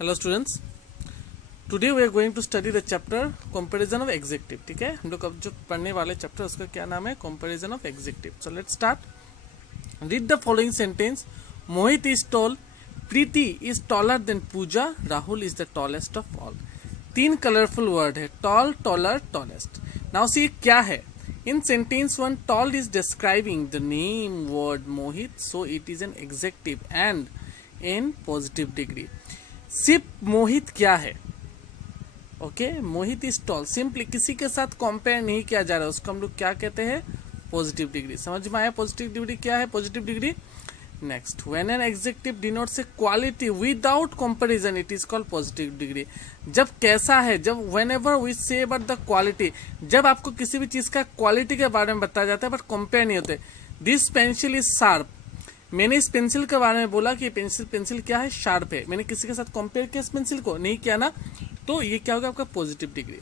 Hello students, today we are going to study the chapter comparison of adjective. ठीक है, हम लोग अब जो पढ़ने वाले चैप्टर उसका क्या नाम है? Comparison of adjective. So let's start. Read the following sentence. Mohit is tall, Preeti is taller than Pooja, Rahul is the tallest of all. तीन कलरफुल वर्ड है, tall, taller, tallest. Now see क्या है. In sentence 1, tall is describing the name word Mohit, so it is an adjective and in positive degree. सिर्फ मोहित क्या है? Okay, Mohit is toll. Simply किसी के साथ कंपेयर नहीं किया जा रहा है, उसको हम लोग क्या कहते हैं? Positive degree. समझ में आया? पॉजिटिव डिग्री क्या है? Positive degree. Next, when an adjective denotes a quality without comparison it is called positive degree. जब कैसा है, जब whenever we say about the quality, जब आपको किसी भी चीज का क्वालिटी के बारे में बताया जाता है बट कंपेयर नहीं होते. This pencil is sharp. मैंने इस पेंसिल के बारे में बोला कि पेंसिल क्या है? शार्प है. मैंने किसी के साथ कंपेयर किया इस पेंसिल को? नहीं किया ना. तो ये क्या होगा? आपका positive degree.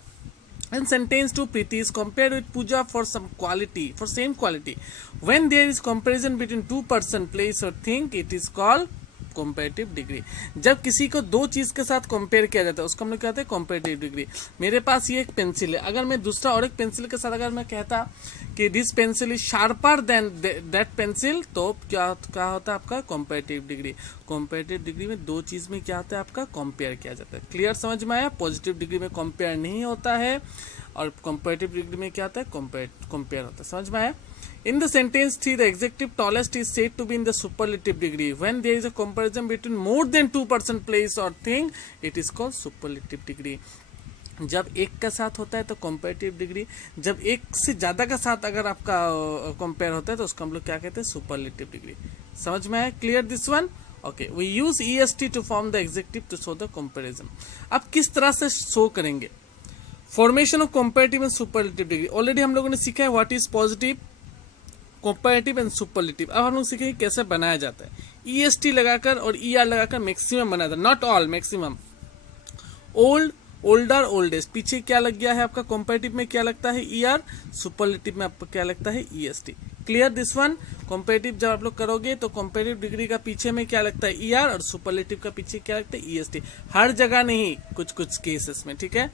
And sentence 2, Preeti is compared with Pooja for some quality, for same quality. When there is comparison between two person, place or thing, it is called comparative degree. जब किसी को दो चीज के साथ कंपेयर किया जाता है उसको हम लोग कहते हैं comparative degree. मेरे पास ये एक पेंसिल है, अगर मैं दूसरा और एक पेंसिल के साथ अगर मैं कहता कि this pencil is sharper than that pencil, तो क्या होता है आपका? comparative degree. comparative degree में दो चीज में क्या होता है? आपका कंपेयर किया जाता है. क्लियर? समझ में आया? पॉजिटिव डिग्री में कंपेयर नहीं होता है और कंपैरेटिव डिग्री में क्या होता है? कंपेयर होता है. समझ में आया? In the sentence 3, the adjective tallest is said to be in the superlative degree. When there is a comparison between more than two person, place or thing, it is called superlative degree. जब एक का साथ होता है तो comparative degree. जब एक से ज्यादा का साथ अगर आपका कंपेयर होता है तो उसको हम लोग क्या कहते हैं? Superlative degree. समझ में आया? Clear this one? Okay, we use EST to form the adjective to show the comparison. अब किस तरह से शो करेंगे formation of comparative and superlative degree? Already हम लोगों ने सीखा है what is positive, comparative and superlative. अब हम लोग सीखेंगे कैसे बनाया जाता है. EST लगाकर और ER लगाकर मैक्सिमम बनाया था, not all, maximum. Old, older, oldest. पीछे क्या लग गया है आपका? कंपैरेटिव में क्या लगता है? ER. सुपरलेटिव में आपको क्या लगता है? EST. Clear this one? Comparative जब आप लोग करोगे तो कंपैरेटिव डिग्री का पीछे में क्या लगता है? ER और सुपरलेटिव का पीछे क्या लगता है? EST. हर जगह नहीं, कुछ कुछ केसेस में. ठीक है.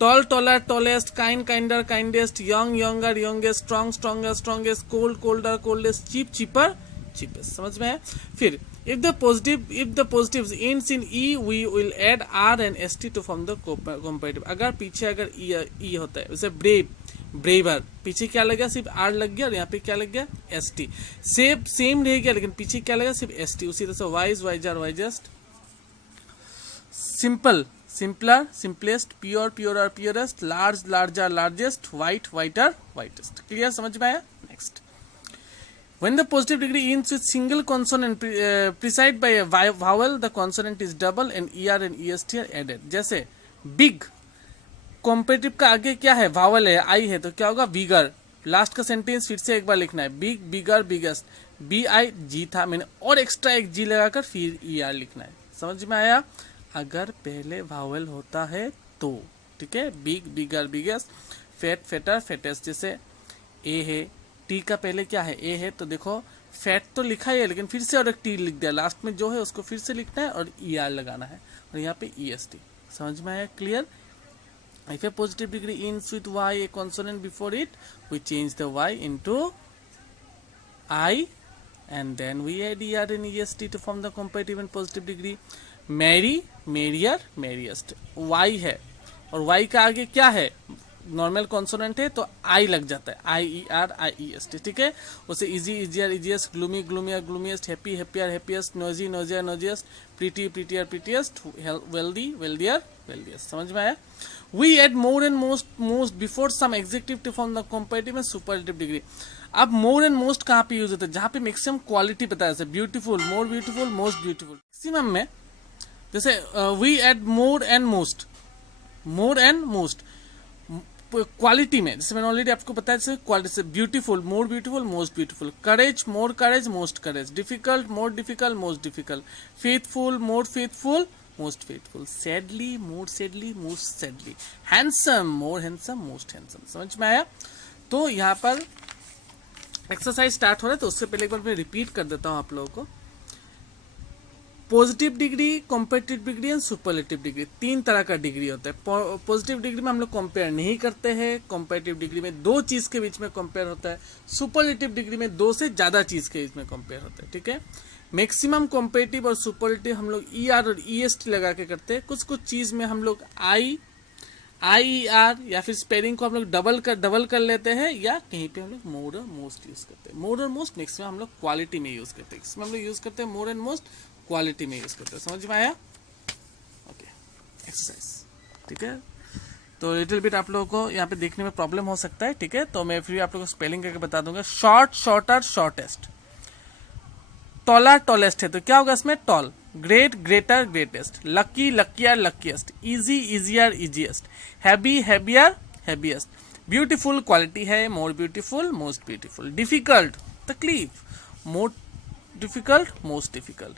Tall, taller, tallest. Kind, kinder, kindest. Young, younger, youngest. Strong, stronger, strongest. Cold, colder, coldest. Cheap, cheaper, cheapest. समझ में है? फिर if the positive ends in E, we will add R and ST to form the comparative. अगर पीछे अगर E होता है, जैसे brave, braver, पीछे क्या लग गया? सिर्फ R लग गया और यहाँ पे क्या लग गया? ST. सेम रह गया लेकिन पीछे क्या लगा? सिर्फ ST. उसी तरह से wise, wiser, wisest. Simple, simpler, simplest. Pure, purer, purest. Large, larger, largest. White, whiter, whitest. Clear? समझ में आया? Next. When the positive degree ends with single consonant preceded by a vowel, the consonant is double and ER and EST are added. जैसे big, comparative का आगे क्या है? vowel है, I है, तो क्या होगा? bigger. लास्ट का सेंटेंस फिर से एक बार लिखना है, big, bigger, biggest. BI G था, मैंने और एक्स्ट्रा एक G लगाकर फिर ER लिखना है. समझ में आया? अगर पहले vowel होता है तो. ठीक है. big, bigger, biggest. fat, fatter, fattest. जैसे A है, टी का पहले क्या है? ए है, तो देखो फैट तो लिखा ही है लेकिन फिर से और एक टी लिख दिया. लास्ट में जो है उसको फिर से लिखना है और ER लगाना है और यहाँ पे EST. समझ में आया? Clear? If A positive degree ends with Y, a consonant before it, we change the Y into I and then we add ER and EST to form the comparative and positive degree. Marry, merrier, merriest. Y है और Y का आगे क्या है? Normal consonant है तो आई लग जाता है, IER, IEST. ठीक है. उसे easy, easier, easiest. Gloomy, gloomier, gloomiest. Happy, happier, happiest. Nosy, nosier, nosiest. Pretty, prettier, prettiest. Wealthy, wealthier, wealthiest. समझ में आया? We add more and most before some adjective to form the comparative and superlative degree. अब more and most कहाँ पे use होता है? जहाँ पे मैक्सिमम क्वालिटी बताया, जैसे beautiful, more beautiful, most beautiful. Maximum में जैसे we add more and most, more and most. Quality में जैसे मैंने ऑलरेडी आपको बताया, जैसे क्वालिटी से beautiful, more beautiful, most beautiful. Courage, more courage, most courage. Difficult, more difficult, most difficult. Faithful, more faithful, most faithful. Sadly, more sadly, most sadly. Handsome, more handsome, most handsome. समझ में आया? तो यहाँ पर exercise start हो रहा है तो उससे पहले एक बार मैं रिपीट कर देता हूँ आप लोगों को. Positive degree, comparative degree and superlative degree, 3 तरह का डिग्री होता है। पॉजिटिव डिग्री में हम लोग कंपेयर नहीं करते हैं, कॉम्पेरेटिव डिग्री में 2 चीज के बीच में कंपेयर होता है, सुपरलेटिव डिग्री में 2 से ज्यादा चीज के बीच में कंपेयर होता है, ठीक है। मैक्सिमम कॉम्पेरेटिव और सुपरलेटिव हम लोग ER और EST लगा के करते हैं। कुछ कुछ चीज में हम लोग IER या फिर स्पेलिंग को हम लोग डबल कर लेते हैं, या कहीं पे हम लोग मोर और मोस्ट यूज करते हैं। मोर और मोस्ट मैक्सिमम हम लोग क्वालिटी में यूज करते हैं, इसमें हम लोग यूज करते हैं मोर एंड मोस्ट, क्वालिटी में यूज करते हैं। समझ में आया? ओके, एक्सरसाइज, ठीक है। तो लिटिल बिट आप लोगों को यहाँ पे देखने में प्रॉब्लम हो सकता है, ठीक है। तो मैं फिर आप लोगों को स्पेलिंग करके बता दूंगा। Short, shorter, shortest. Taller, tallest है तो क्या होगा इसमें? Tall. Great, greater, greatest. Lucky, luckier, luckiest. Easy, easier, easiest. Heavy, heavier, heaviest. Beautiful, quality है। More beautiful, most beautiful. Difficult, तकलीफ। More difficult, most difficult.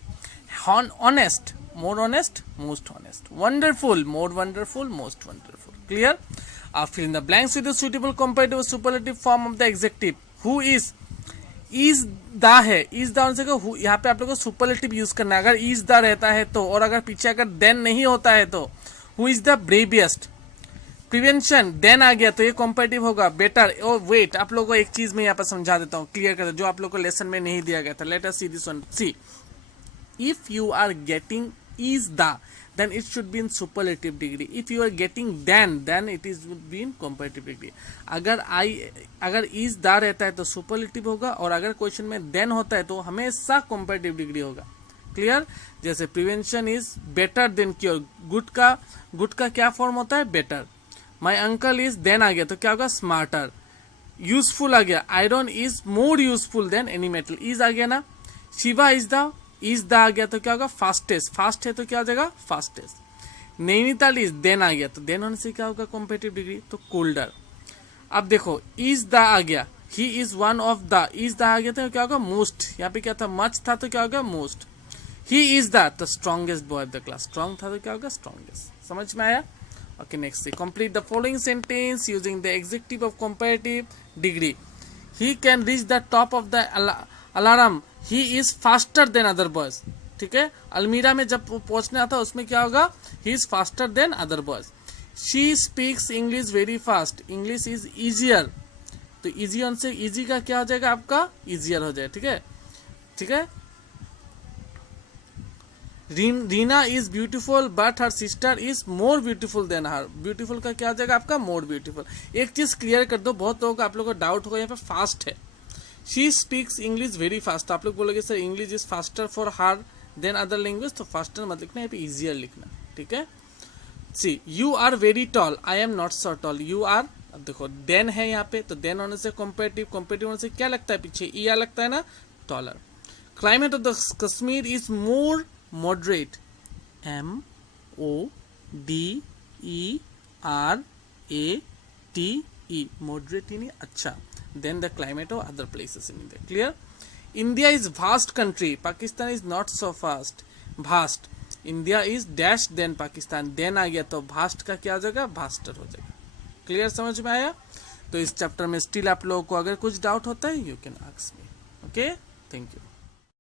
Honest, more honest, most honest. Wonderful, more wonderful, most wonderful. Clear? आप fill in the blanks with the suitable comparative or superlative form of the adjective. Who is the है, is the answer को यहाँ पे आप लोग को superlative use करना है। अगर इज द रहता है तो, और अगर पीछे अगर देन नहीं होता है तो, who is the bravest. Prevention, than आ गया तो ये कॉम्पेरेटिव होगा। बेटर और वेट, आप लोगों को एक चीज में यहाँ पर समझा देता हूँ, क्लियर कर, जो आप लोग को लेसन में नहीं दिया गया था। Let us see this one. See, if you are getting is the, then it should be in superlative degree. If you are getting then it is would be in comparative degree. अगर is the रहता है तो superlative होगा, और अगर question में then होता है तो हमेशा comparative degree होगा। क्लियर? जैसे prevention is better than cure, good का क्या फॉर्म होता है? Better. My uncle is than आ गया तो क्या होगा? स्मार्टर। यूजफुल आ गया, iron is more useful than any metal, is आ गया ना। शिवा इज द आ गया तो क्या होगा? फास्टेस्ट। फास्ट है तो क्या हो जाएगा? फास्टेस्ट। नैनीताल इज देन आ गया तो देन होने से क्या होगा? कॉम्पेरेटिव डिग्री, तो कोल्डर। अब देखो इज द आ गया, he is one of the, is the आ गया तो क्या होगा? मोस्ट। यहाँ पे क्या था? मच था तो क्या होगा? Most. He is the strongest boy of the class, strong था तो क्या होगा? स्ट्रॉन्गेस्ट। समझ में आया? Okay, next see, complete the following sentence using the adjective of comparative degree. He can reach the top of the alarm, he is faster than other boys. ठीक है, अलमीरा में जब पहुंचना था उसमें क्या होगा? ही is faster than other boys. She speaks English very fast, English is easier, तो इजी से इजी का क्या हो जाएगा? आपका इजियर हो जाएगा। ठीक है, ठीक है। Reena is beautiful but her sister is more beautiful then her, beautiful का क्या हो जाएगा? आपका मोर ब्यूटीफुल। एक चीज क्लियर कर दो, बहुत लोगों का आप लोगों को डाउट होगा यहाँ पे फास्ट है। She speaks English very fast, आप लोग बोलोगे sir English is faster for her than other language, तो फास्टर मत लिखना, यहाँ पे इजियर लिखना। ठीक है। See, you are very tall, I am not so tall, you are, अब देखो देन है यहाँ पे, तो देन होने से कॉम्पेरेटिव, कॉम्पेरेटिव होने से क्या लगता है? पीछे ई आर लगता है ना, taller. Climate of the Kashmir is more moderate, M-O-D-E-R-A-T-E, moderate यानी अच्छा, then the climate of other places in India. Clear? India is vast country, Pakistan is not so fast, vast. India is dash then Pakistan, then आ गया तो vast का क्या हो जाएगा? vaster हो जाएगा। क्लियर? समझ में आया? तो इस चैप्टर में स्टिल आप लोगों को अगर कुछ डाउट होता है, you can ask me. Okay? Thank you.